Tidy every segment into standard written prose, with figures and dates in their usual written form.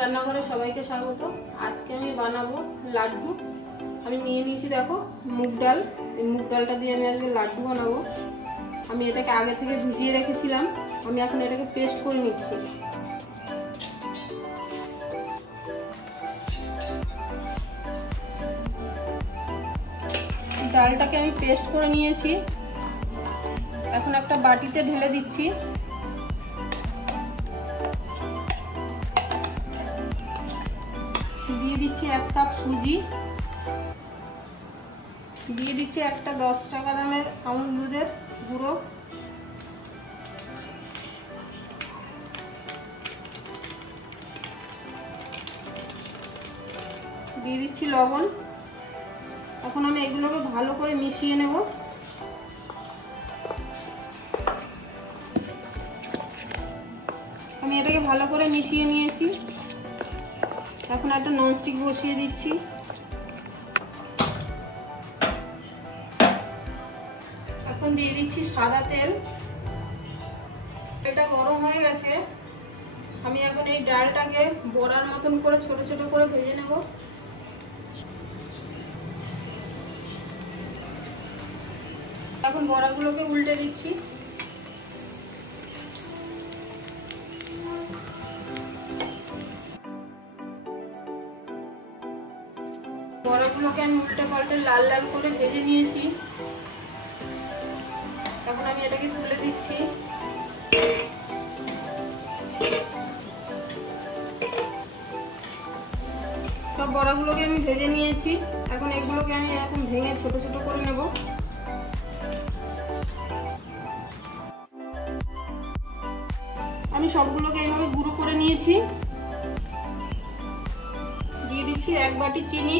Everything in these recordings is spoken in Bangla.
রান্নাঘরে সবাইকে স্বাগত। আজকে আমি বানাবো লাড্ডু। আমি নিয়ে নিয়েছি দেখো মুগ ডাল। এই মুগ ডালটা দিয়ে আমি আজকে লাড্ডু বানাবো। আমি এটাকে আগে থেকে ভিজিয়ে রেখেছিলাম, আমি এখন এটাকে পেস্ট করে নিচ্ছি। ডালটাকে আমি পেস্ট করে নিয়েছি, এখন একটা বাটিতে ঢেলে দিচ্ছি। দিয়ে দিচ্ছি 1 কাপ সুজি, দিয়ে দিচ্ছি একটা 10 টাকা দামের আমুল দুধের গুঁড়ো, দিয়ে দিচ্ছি লবণ। এখন আমি এগুলোকে ভালো করে মিশিয়ে নেব। আমি এটাকে ভালো করে মিশিয়ে নিয়েছি। এখন একটা ননস্টিক বসিয়ে দিচ্ছি। এখন দিয়ে দিচ্ছি সাদা তেল। এটা গরম হয়ে গেছে। আমি এখন এই ডালটাকে বড়ার মতন করে ছোট ছোট করে ভেজে নেব। এখন বড়াগুলোকে উল্টে দিচ্ছি। বড়াগুলোকে আমি উল্টে পাল্টে লাল লাল করে ভেজে নিয়েছি। এখন আমি এটাকে তুলে দিচ্ছি। সব বড়াগুলোকে আমি ভেজে নিয়েছি। এখন এগুলোকে আমি এখন ভেঙে ছোট ছোট করে নেব। আমি সবগুলোকে এইভাবে গুঁড়ো করে নিয়েছি। দিয়ে দিচ্ছি 1 বাটি চিনি,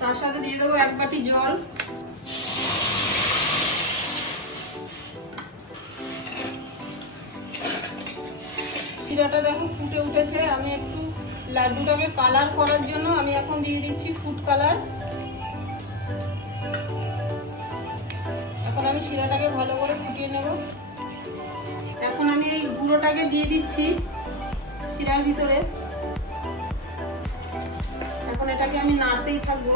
তার সাথে দিয়ে দেবো 1 বাটি জল। চিরাটা দেখো ফুটে উঠেছে। আমি একটু লাড্ডুটাকে কালার করার জন্য আমি এখন দিয়ে দিচ্ছি ফুড কালার। এখন আমি শিরাটাকে ভালো করে ফুটিয়ে নেব। এখন আমি এই গুঁড়োটাকে দিয়ে দিচ্ছি শিরার ভিতরে। এখন এটাকে আমি নাড়তেই থাকবো।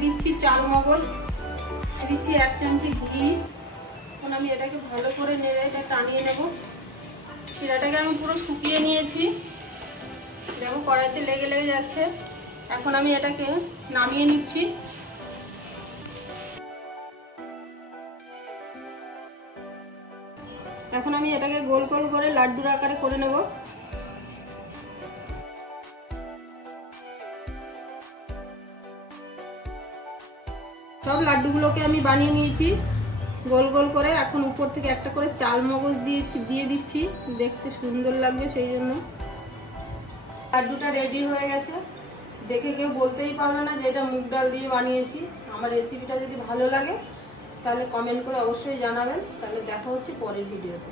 দিচ্ছি চালমগজ, দিচ্ছি 1 চামচি ঘি। এখন আমি এটাকে ভালো করে নেড়ে এটা টানিয়ে নেব। শিরাটাকে আমি পুরো শুকিয়ে নিয়েছি, দেখো কড়াইতে লেগে লেগে যাচ্ছে। এখন আমি এটাকে নামিয়ে নিচ্ছি। এখন আমি এটাকে গোল গোল করে লাড্ডুর আকারে করে নেব। সব লাড্ডুগুলোকে আমি বানিয়ে নিয়েছি গোল গোল করে। এখন উপর থেকে একটা করে চাল মগজ দিয়ে দিচ্ছি, দেখতে সুন্দর লাগবে সেই জন্য। লাড্ডুটা রেডি হয়ে গেছে। দেখে কেউ বলতেই পারবে না যে এটা মুগ ডাল দিয়ে বানিয়েছি। আমার রেসিপিটা যদি ভালো লাগে তাহলে কমেন্ট করে অবশ্যই জানাবেন। তাহলে দেখা হচ্ছে পরের ভিডিওতে।